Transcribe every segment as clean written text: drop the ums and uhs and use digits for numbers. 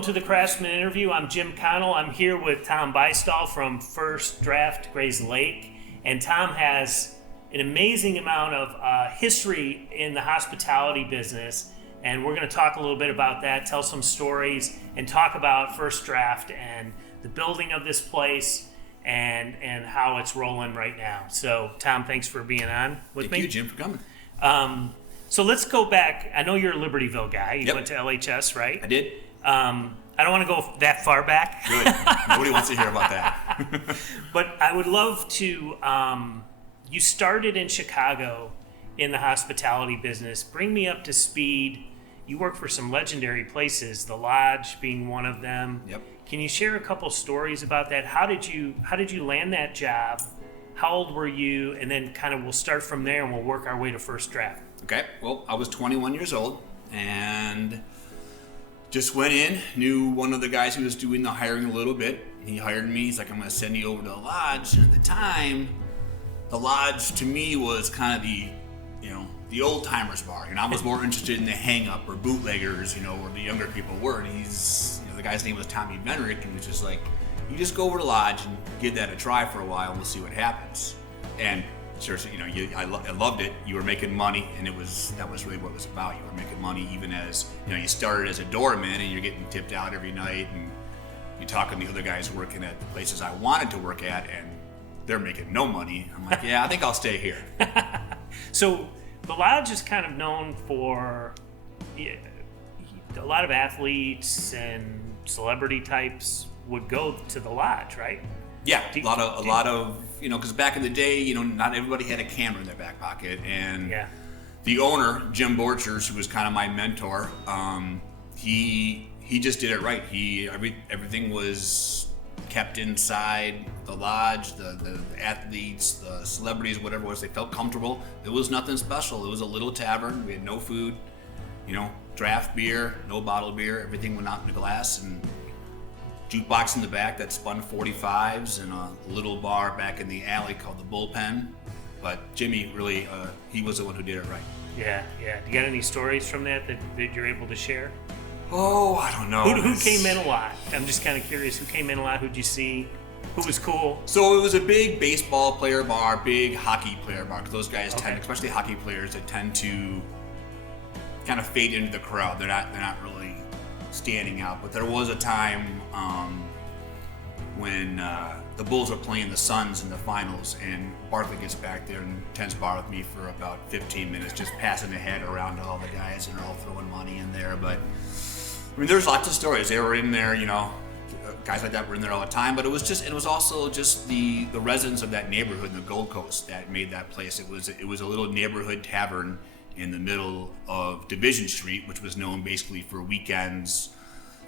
Welcome to the Craftsman interview. I'm Jim Connell. I'm here with Tom Bystol from First Draft Grayslake. And Tom has an amazing amount of history in the hospitality business. And we're going to talk a little bit about that, tell some stories, and talk about First Draft and the building of this place and how it's rolling right now. So, Tom, thanks for being on with me. Thank you, Jim, for coming. So let's go back. I know you're a Libertyville guy. You Yep. went to LHS, right? I did. I don't want to go that far back. Good. Nobody wants to hear about that. But I would love to, you started in Chicago in the hospitality business. Bring me up to speed. You work for some legendary places, the Lodge being one of them. Yep. Can you share a couple stories about that? How did you land that job? How old were you? And then kind of we'll start from there and we'll work our way to First Draft. Okay. Well, I was 21 years old and just went in, knew one of the guys who was doing the hiring a little bit. He hired me. He's like, I'm going to send you over to the Lodge. And at the time, the Lodge to me was kind of the old timers bar. I was more interested in the hang up or bootleggers, where the younger people were. And the guy's name was Tommy Benrick, and he was just like, you just go over to the Lodge and give that a try for a while and we'll see what happens. And seriously, I loved it. You were making money, and that was really what it was about. You were making money even as, you started as a doorman and you're getting tipped out every night, and you're talking to the other guys working at the places I wanted to work at, and they're making no money. I'm like, yeah, I think I'll stay here. So the Lodge is kind of known for a lot of athletes and celebrity types would go to the Lodge, right? Yeah, a lot of because back in the day, not everybody had a camera in their back pocket, and the owner, Jim Borchers, who was kind of my mentor, he just did it right. Everything was kept inside the Lodge. The athletes, the celebrities, whatever it was, they felt comfortable. It was nothing special. It was a little tavern. We had no food, draft beer, no bottled beer. Everything went out in the glass, and jukebox in the back that spun 45s, and a little bar back in the alley called the Bullpen. But Jimmy really, he was the one who did it right. Yeah. Do you got any stories from that you're able to share? Oh, I don't know. Who came in a lot? I'm just kind of curious. Who came in a lot? Who'd you see? Who was cool? So it was a big baseball player bar, big hockey player bar. Because those guys tend, especially hockey players, they tend to kind of fade into the crowd. They're not really standing out. But there was a time when the Bulls were playing the Suns in the finals, and Barkley gets back there and tends bar with me for about 15 minutes, just passing the head around to all the guys, and they're all throwing money in there. But there's lots of stories. They were in there, guys like that were in there all the time. But it was also just the residents of that neighborhood in the Gold Coast that made that place. It was a little neighborhood tavern in the middle of Division Street, which was known basically for weekends.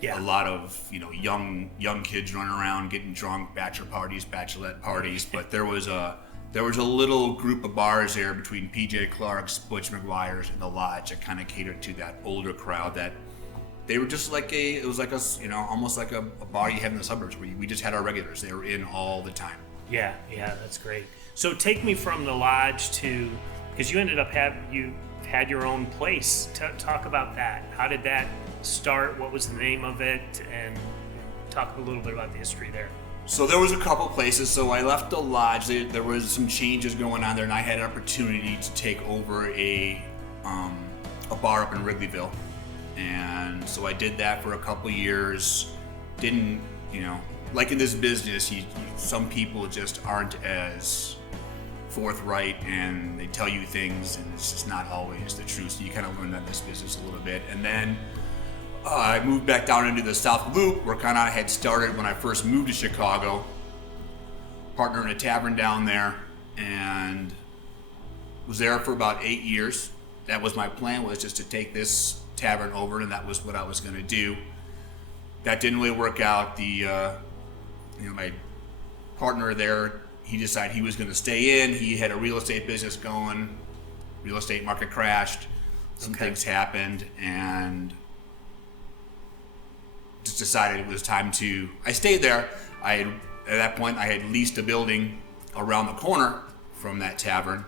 Yeah. A lot of young kids running around getting drunk, bachelor parties, bachelorette parties. But there was a little group of bars there between PJ Clark's, Butch McGuire's, and the Lodge that kind of catered to that older crowd. That they were just like almost like a bar you have in the suburbs where we just had our regulars. They were in all the time. Yeah, that's great. So take me from the Lodge to, because you ended up had your own place. Talk about that. How did that start? What was the name of it? And talk a little bit about the history there. So there was a couple places. So I left the Lodge. There was some changes going on there, and I had an opportunity to take over a bar up in Wrigleyville. And so I did that for a couple years. Didn't, like in this business, some people just aren't as forthright, and they tell you things, and it's just not always the truth. So you kind of learn that in this business a little bit. And then I moved back down into the South Loop, where kind of I had started when I first moved to Chicago. Partner in a tavern down there, and was there for about 8 years. That was my plan, was just to take this tavern over, and that was what I was going to do. That didn't really work out. My partner there, he decided he was going to stay in. He had a real estate business going. Real estate market crashed. Some things happened, and just decided it was time to. I stayed there. At that point, I had leased a building around the corner from that tavern,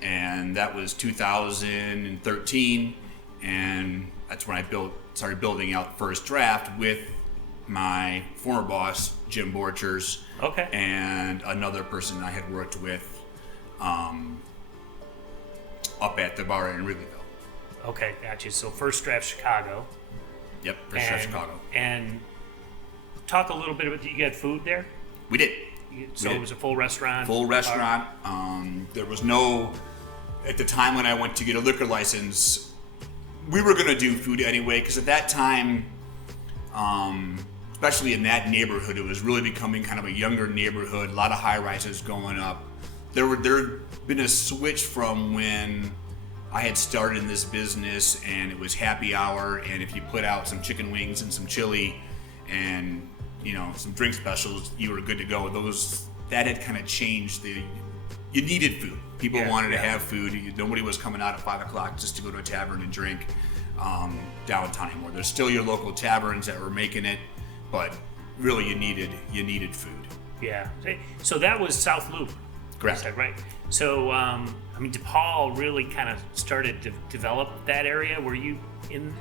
and that was 2013. And that's when I built started building out First Draft with my former boss, Jim Borchers, Okay. and another person I had worked with up at the bar in Wrigleyville. Okay, gotcha. So First Draft Chicago. Yep, First Draft Chicago. And talk a little bit about, you got food there? We did. So it was a full restaurant? Full restaurant. There was no, at the time when I went to get a liquor license, we were going to do food anyway, because at that time, especially in that neighborhood, it was really becoming kind of a younger neighborhood, a lot of high-rises going up. There had been a switch from when I had started in this business and it was happy hour, and if you put out some chicken wings and some chili and some drink specials, you were good to go. That had kind of changed. You needed food. People wanted to have food. Nobody was coming out at 5 o'clock just to go to a tavern and drink downtown anymore. There's still your local taverns that were making it, but really you needed food. Yeah. So that was South Loop. Correct. Said, right. So DePaul really kind of started to develop that area. Were you in?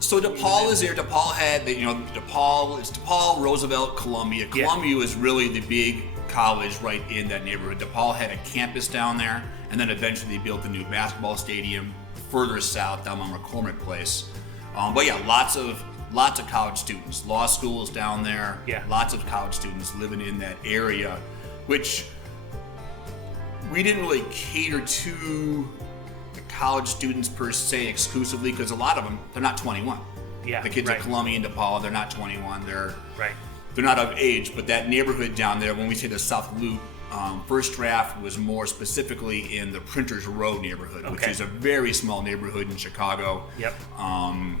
So DePaul is there. DePaul had DePaul, Roosevelt, Columbia. Columbia was really the big college right in that neighborhood. DePaul had a campus down there, and then eventually they built a new basketball stadium further south down on McCormick Place. But yeah, lots of college students. Law schools down there. Yeah. Lots of college students living in that area, which we didn't really cater to the college students per se exclusively, because a lot of them, they're not 21. Yeah. The kids at Columbia and DePaul, they're not 21. They're not of age. But that neighborhood down there, when we say the South Loop, First Draft was more specifically in the Printers Row neighborhood, which is a very small neighborhood in Chicago. Yep. And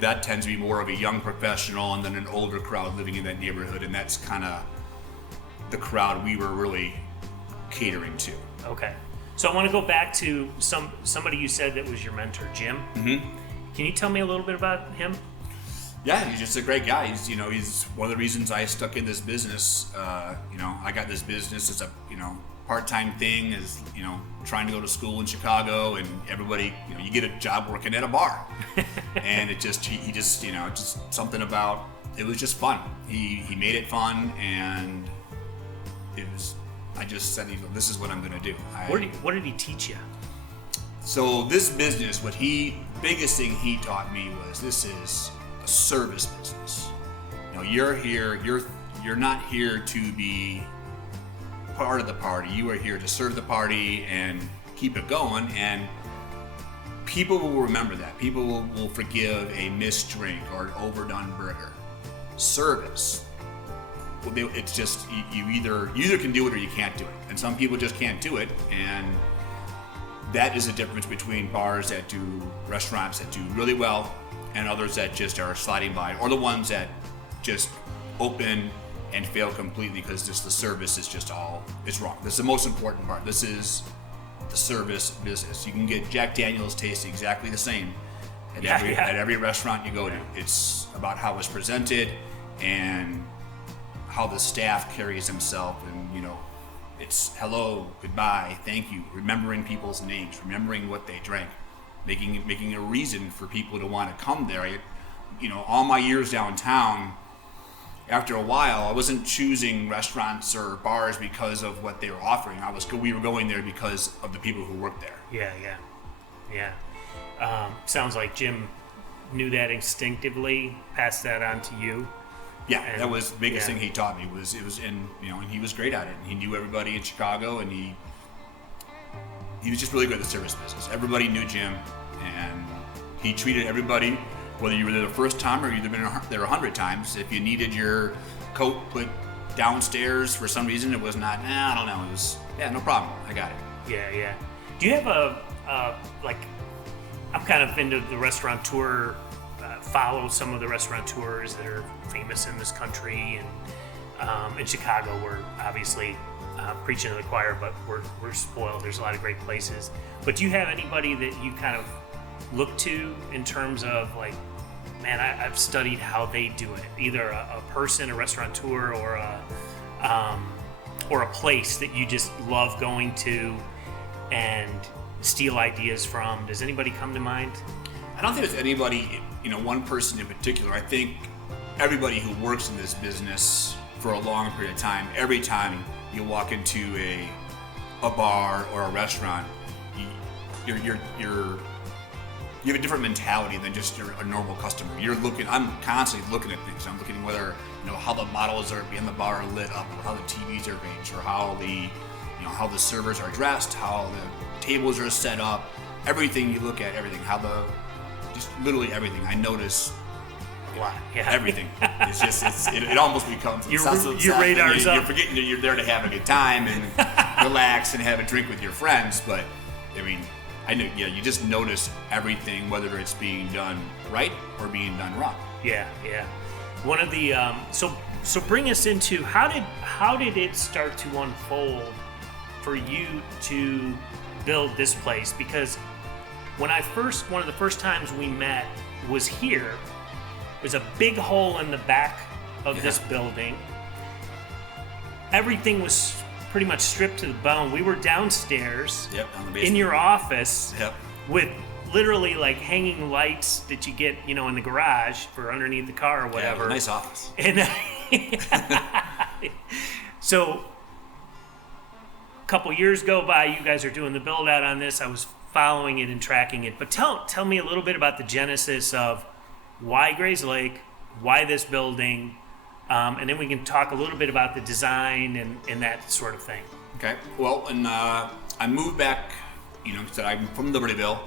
that tends to be more of a young professional and then an older crowd living in that neighborhood, and that's kind of the crowd we were really catering to. Okay. So I want to go back to somebody you said that was your mentor, Jim. Mm-hmm. Can you tell me a little bit about him? Yeah, he's just a great guy. He's one of the reasons I stuck in this business. I got this business as a part-time thing, as trying to go to school in Chicago, and everybody, you get a job working at a bar, and he just something about it was just fun. He made it fun, and it was. I just said, this is what I'm going to do. What did he teach you? So this business, biggest thing he taught me was, this is a service business. You're here. You're not here to be part of the party. You are here to serve the party and keep it going. And people will remember that. People will forgive a missed drink or an overdone burger. Service. It's just you either can do it or you can't do it, and some people just can't do it, and that is the difference between restaurants that do really well and others that just are sliding by, or the ones that just open and fail completely because just the service is it's wrong. This is the most important part. This is the service business. You can get Jack Daniel's taste exactly the same at every restaurant you go to. It's about how it's presented and how the staff carries himself, and it's hello, goodbye, thank you, remembering people's names, remembering what they drank, making a reason for people to want to come there. All my years downtown, after a while, I wasn't choosing restaurants or bars because of what they were offering. We were going there because of the people who worked there. Yeah. Sounds like Jim knew that instinctively, passed that on to you. Yeah, and that was the biggest thing he taught me. And he was great at it. And he knew everybody in Chicago, and he was just really good at the service business. Everybody knew Jim, and he treated everybody, whether you were there the first time or you'd been there 100 times. If you needed your coat put downstairs for some reason, it was not. I don't know. It was no problem. I got it. Yeah. Do you have I'm kind of into the restaurateur. Follow some of the restaurateurs that are famous in this country, and in Chicago we're obviously preaching to the choir, but we're spoiled. There's a lot of great places. But do you have anybody that you kind of look to in terms of I've studied how they do it, either a person, a restaurateur, or a place that you just love going to and steal ideas from? Does anybody come to mind? don't think there's anybody, one person in particular. I think everybody who works in this business for a long period of time, every time you walk into a bar or a restaurant, you have a different mentality than just a normal customer. I'm constantly looking at things. I'm looking whether, how the models are behind the bar are lit up, or how the TVs are arranged, or how the servers are dressed, how the tables are set up. Everything you look at, everything, just literally everything. I notice everything. It's just, it almost becomes your radar's up. You're forgetting that you're there to have a good time and relax and have a drink with your friends. But I mean, I know, you just notice everything, whether it's being done right or being done wrong. Yeah. One of the so bring us into how did it start to unfold for you to build this place? Because one of the first times we met was here. There's a big hole in the back of this building. Everything was pretty much stripped to the bone. We were downstairs in your office with literally like hanging lights that you get, in the garage for underneath the car or whatever. Yeah, nice office. And so a couple years go by, you guys are doing the build out on this. I was following it and tracking it. But tell me a little bit about the genesis of why Grayslake, why this building, and then we can talk a little bit about the design and that sort of thing. Okay. Well, and I moved back, so I'm from Libertyville.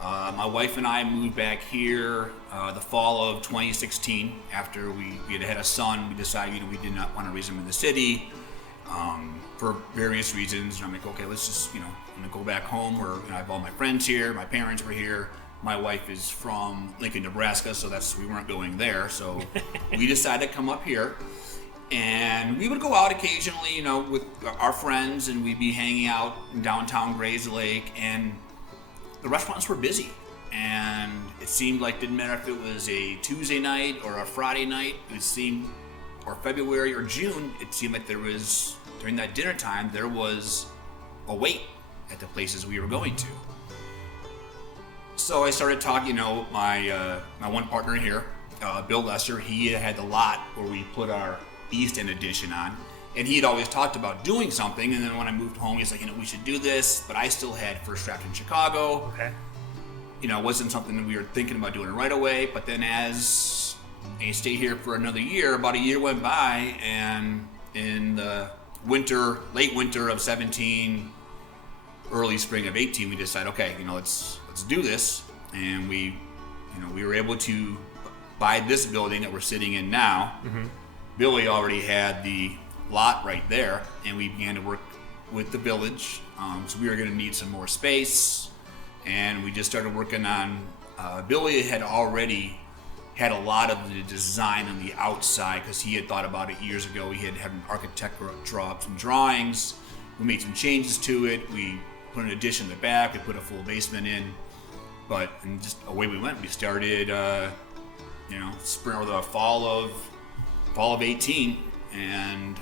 My wife and I moved back here the fall of 2016 after we had a son. We decided, we did not want to raise him in the city for various reasons. And I'm like, okay, let's just, I'm going to go back home where I have all my friends here. My parents were here. My wife is from Lincoln, Nebraska, so we weren't going there. So we decided to come up here. And we would go out occasionally, with our friends, and we'd be hanging out in downtown Grayslake, and the restaurants were busy. And it seemed like, didn't matter if it was a Tuesday night or a Friday night, or February or June, it seemed like during that dinner time, there was a wait at the places we were going to. So I started talking, my one partner here, Bill Lesser, he had the lot where we put our East End edition on, and he had always talked about doing something. And then when I moved home, he's like, we should do this, but I still had First Draft in Chicago. Okay. It wasn't something that we were thinking about doing right away. But then as I stayed here for another year, about a year went by, and in the late winter of 17, early spring of 18, we decided, okay, let's do this. And we were able to buy this building that we're sitting in now. Mm-hmm. Billy already had the lot right there, and we began to work with the village. So we were going to need some more space, and we just started working on. Billy had already had a lot of the design on the outside because he had thought about it years ago. He had an architect draw up some drawings. We made some changes to it. We put an addition in the back. We put a full basement in. And just away we went. We started, spring or the fall of 18, and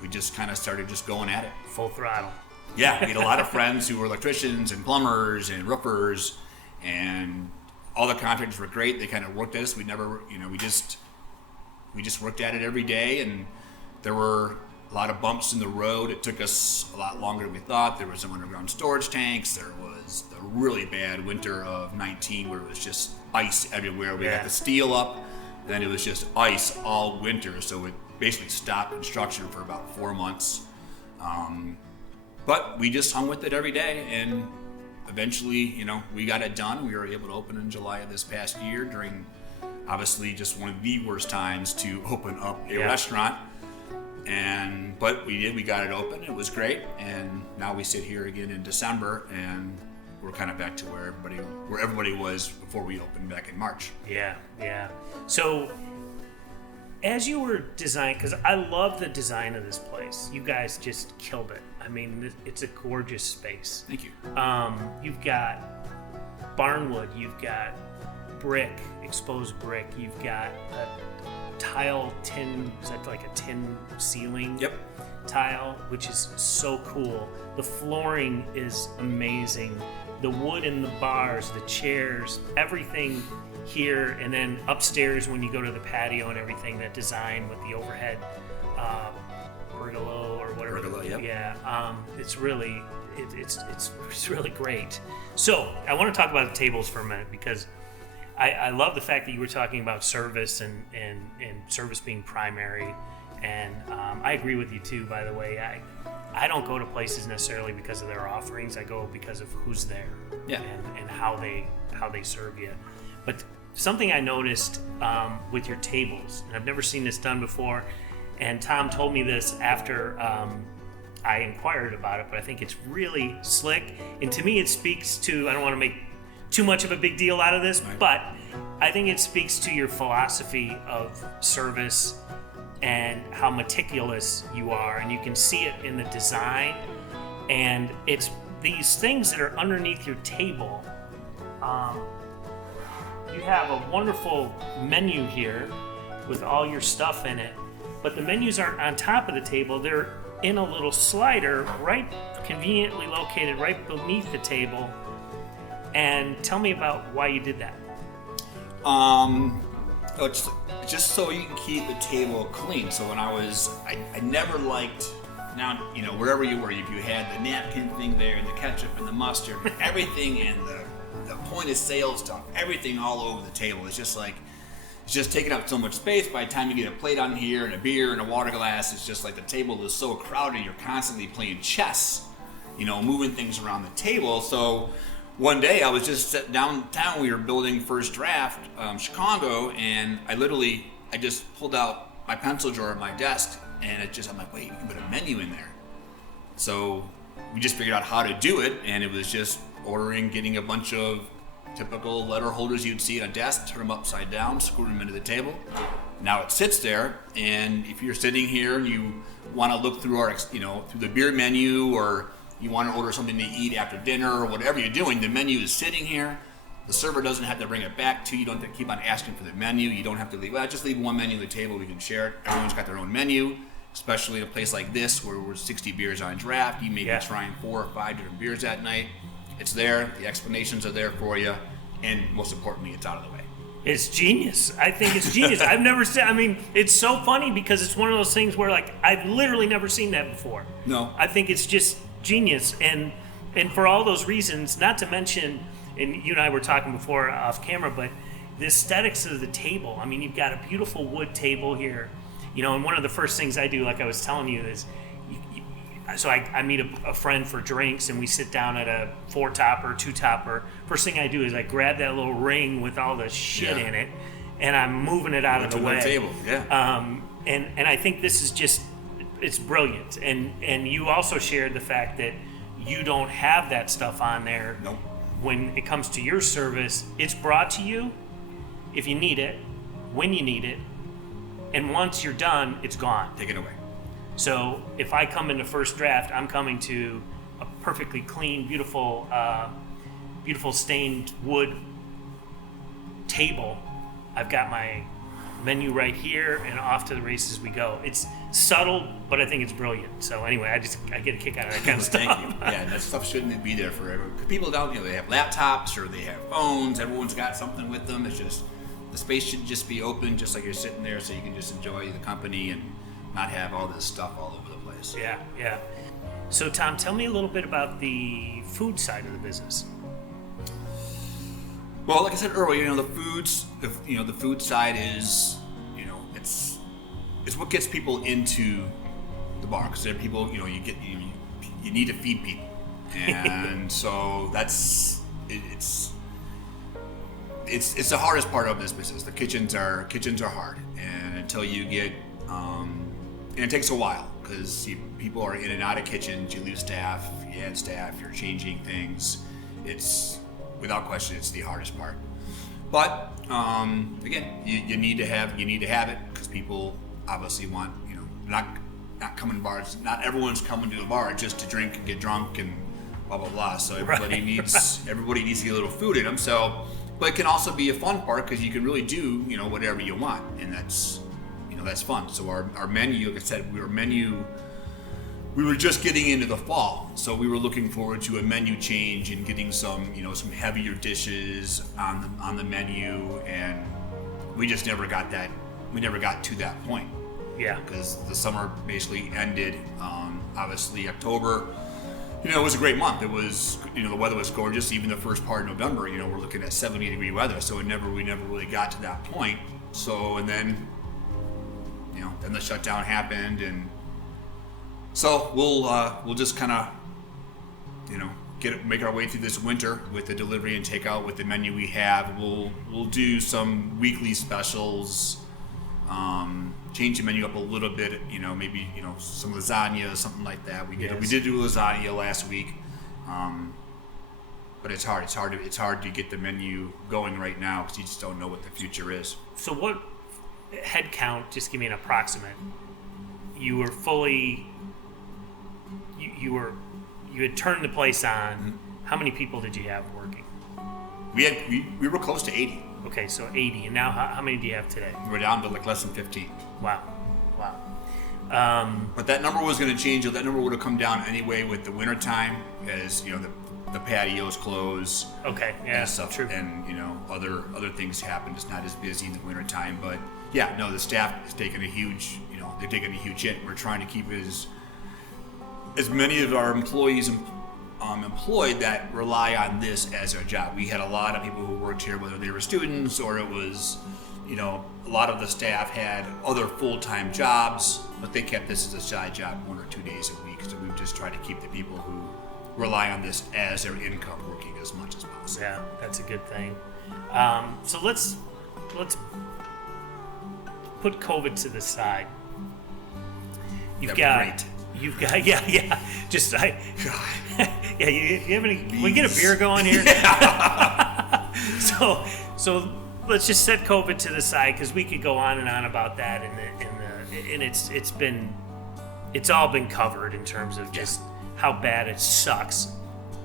we just kind of started just going at it. Full throttle. Yeah, we had a lot of friends who were electricians and plumbers and roofers, and all the contractors were great. They kind of worked at us. We never, we just worked at it every day, and there were a lot of bumps in the road. It took us a lot longer than we thought. There was some underground storage tanks. There was the really bad winter of 19 where it was just ice everywhere. We had the steel up, then it was just ice all winter. So it basically stopped construction for about 4 months. But we just hung with it every day, and eventually, we got it done. We were able to open in July of this past year during, obviously, just one of the worst times to open up a restaurant. But we did. We got it open. It was great, and now we sit here again in December, and we're kind of back to where everybody was before we opened back in March. Yeah. So, as you were designing, because I love the design of this place, you guys just killed it. I mean, it's a gorgeous space. Thank you. You've got barnwood. You've got brick, exposed brick. You've got a tile tin. Is that like a tin ceiling? Yep. tile, which is so cool. The flooring is amazing. The wood in the bars, the chairs, everything here, and then upstairs when you go to the patio and everything, that design with the overhead pergola or whatever. Pergola, yep. Yeah, it's really it's really great. So I want to talk about the tables for a minute, because I love the fact that you were talking about service and service being primary, and I agree with you too. By the way, I don't go to places necessarily because of their offerings. I go because of who's there, and how they serve you. But something I noticed with your tables, and I've never seen this done before, and Tom told me this after I inquired about it, but I think it's really slick. And to me, it speaks to, I don't want to make too much of a big deal out of this, right, but I think it speaks to your philosophy of service and how meticulous you are, and you can see it in the design. And it's these things that are underneath your table. You have a wonderful menu here with all your stuff in it, but the menus aren't on top of the table. They're in a little slider right conveniently located right beneath the table. And tell me about why you did that. It's just so you can keep the table clean. So when I never liked, now, wherever you were, if you had the napkin thing there and the ketchup and the mustard, everything, and the point of sale stuff, everything all over the table. It's just taking up so much space. By the time you get a plate on here and a beer and a water glass, it's just like the table is so crowded. You're constantly playing chess, moving things around the table. So one day I was just downtown. We were building First Draft, Chicago, and I just pulled out my pencil drawer at my desk, and I'm like, wait, you can put a menu in there. So we just figured out how to do it, and it was just getting a bunch of typical letter holders you'd see on a desk, turn them upside down, screw them into the table. Now it sits there, and if you're sitting here and you want to look through through the beer menu, or you want to order something to eat after dinner, or whatever you're doing, the menu is sitting here. The server doesn't have to bring it back to you. You don't have to keep on asking for the menu. You don't have to just leave one menu on the table. We can share it. Everyone's got their own menu, especially in a place like this where we're 60 beers on draft. You may be trying 4 or 5 different beers that night. It's there. The explanations are there for you. And most importantly, it's out of the way. It's genius. I think it's genius. I've never seen, it's so funny because it's one of those things where, I've literally never seen that before. No. I think it's just genius. And for all those reasons, not to mention, and you and I were talking before off camera, but the aesthetics of the table. You've got a beautiful wood table here. And one of the first things I do, like I was telling you, is so I meet a friend for drinks, and we sit down at a 4-topper, 2-topper. First thing I do is I grab that little ring with all the shit in it, and I'm moving it out of the way. Table. Yeah. And I think this is just, it's brilliant. And you also shared the fact that you don't have that stuff on there. Nope. When it comes to your service, it's brought to you if you need it, when you need it, and once you're done, it's gone. Take it away. So if I come into First Draft, I'm coming to a perfectly clean, beautiful stained wood table. I've got my menu right here, and off to the races we go. It's subtle, but I think it's brilliant. So anyway, I get a kick out of that kind of stuff. Thank you. Yeah, that stuff shouldn't be there forever. Because people don't, they have laptops or they have phones. Everyone's got something with them. It's just, the space should just be open, just like you're sitting there, so you can just enjoy the company and not have all this stuff all over the place. Yeah. So Tom, tell me a little bit about the food side of the business. Well, like I said earlier, the food side is, it's what gets people into the bar, because there are people, you need to feed people, and so it's the hardest part of this business. The kitchens are hard, and until you get and it takes a while, because people are in and out of kitchens. You lose staff, you add staff, you're changing things. It's, without question, it's the hardest part. But again, you need to have it, because people obviously want, not coming to bars. Not everyone's coming to the bar just to drink and get drunk and blah blah blah. So everybody needs to get a little food in them. So, but it can also be a fun part, because you can really do whatever you want, and that's fun. So our menu, like I said, we're menu we were just getting into the fall, so we were looking forward to a menu change and getting some heavier dishes on the menu, and we just never got that. We never got to that point. Yeah. Because the summer basically ended. Obviously, October, it was a great month. It was, the weather was gorgeous. Even the first part of November, we're looking at 70-degree weather. So we never really got to that point. So, and then, then the shutdown happened, and so we'll just kind of, make our way through this winter with the delivery and takeout with the menu we have. We'll do some weekly specials. Change the menu up a little bit, maybe some lasagna, something like that. We did do lasagna last week, but it's hard. It's hard to get the menu going right now because you just don't know what the future is. So what head count? Just give me an approximate. You were fully. You had turned the place on. Mm-hmm. How many people did you have working? We were close to 80. Okay, so 80. And now how many do you have today? We're down to less than 15. Wow. But that number was going to change. That number would have come down anyway with the winter time, as the patios close. Okay, yeah, and stuff, true. And other things happen. It's not as busy in the winter time. But yeah, no, the staff is taking a huge. They're taking a huge hit. We're trying to keep as many of our employees employed that rely on this as their job. We had a lot of people who worked here, whether they were students or it was, a lot of the staff had other full-time jobs, but they kept this as a side job 1 or 2 days a week. So we've just tried to keep the people who rely on this as their income working as much as possible. Yeah, that's a good thing. So let's put COVID to the side. You've got, Just yeah. You have any? Can we get a beer going here? Yeah. So let's just set COVID to the side because we could go on and on about that, and it's all been covered in terms of just how bad it sucks.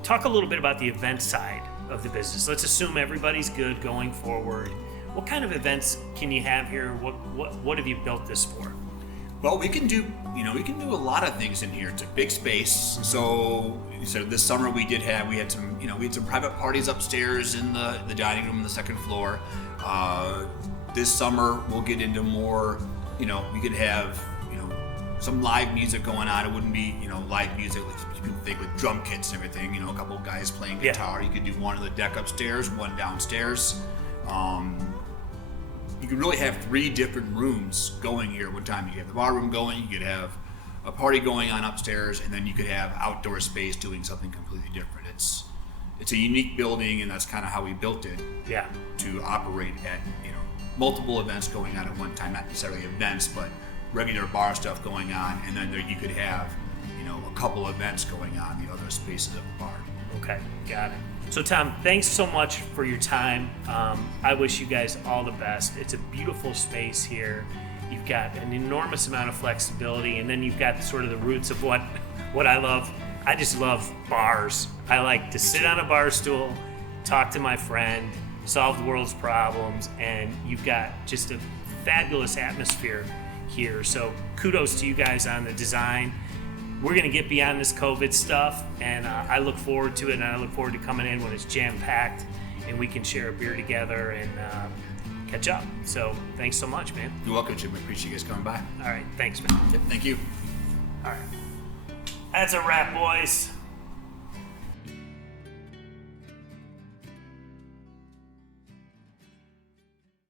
Talk a little bit about the event side of the business. Let's assume everybody's good going forward. What kind of events can you have here? What have you built this for? Well, we can do a lot of things in here. It's a big space. So this summer we had some private parties upstairs in the dining room on the second floor. This summer we'll get into more, we could have, some live music going on. It wouldn't be, live music like people think with drum kits and everything, a couple of guys playing guitar. Yeah. You could do one on the deck upstairs, one downstairs. You could really have 3 different rooms going here at one time. You could have the bar room going, you could have a party going on upstairs, and then you could have outdoor space doing something completely different. It's a unique building, and that's kind of how we built it. Yeah. To operate at multiple events going on at one time, not necessarily events, but regular bar stuff going on, and then you could have a couple events going on in the other spaces of the bar. Okay, got it. So Tom, thanks so much for your time. I wish you guys all the best. It's a beautiful space here. You've got an enormous amount of flexibility, and then you've got sort of the roots of what I love. I just love bars. I like to sit on a bar stool, talk to my friend, solve the world's problems, and you've got just a fabulous atmosphere here. So kudos to you guys on the design. We're going to get beyond this COVID stuff, and I look forward to it, and I look forward to coming in when it's jam-packed and we can share a beer together and catch up. So thanks so much, man. You're welcome, Jim. I appreciate you guys coming by. All right. Thanks, man. Yep, thank you. All right. That's a wrap, boys.